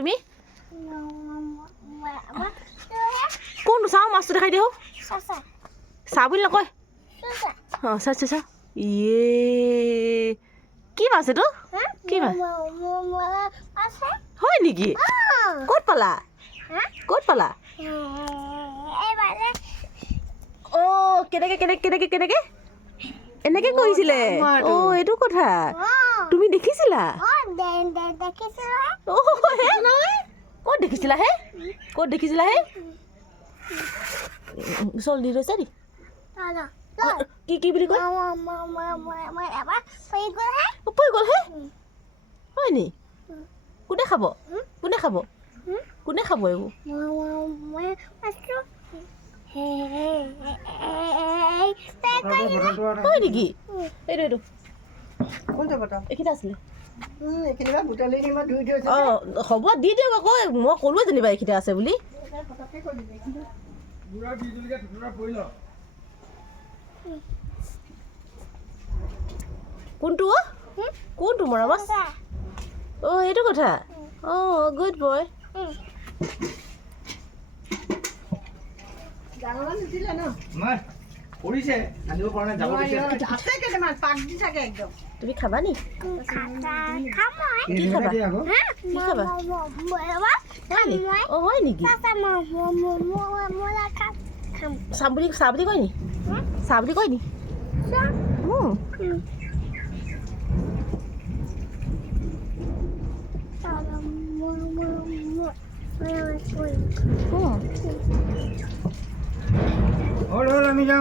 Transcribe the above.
তুমি কোনটো চাওঁ মাছটো দেখাই দিওঁ চা বুলি নকয় অঁ চা চা চা ইয়ে কি মাছ এইটো কি মাছ হয় নেকি ক'ত পালা ক'ত পালা অঁ কেনেকৈ কেনেকৈ কেনেকৈ কেনেকৈ এনেকৈ কৰিছিলে অঁ এইটো কথা তুমি দেখিছিলা ক'ত দেখিছিলা হে ক'ত দেখিছিলা হে চল দি লৈছে নি কি কি বুলি কয় পৰি গ'ল হে হয় নি কোনে খাব কোনে খাব কোনে খাব এইবোৰ হয় নেকি এইটো এইটো এইকেইটা আছিলে অঁ হ'ব দি দিয়ক আকৌ মই ক'লোৱে যেনিবা এইকেইটা আছে বুলি কোনটো কোনটো মৰা মাছ অঁ এইটো কথা অঁ গুড বয় তুমি খাবা নি কি খাবা কি খাবা অঁ হয় নেকি চাহ বুলি কয় নি চাহ বুলি কয় নি আমি যাম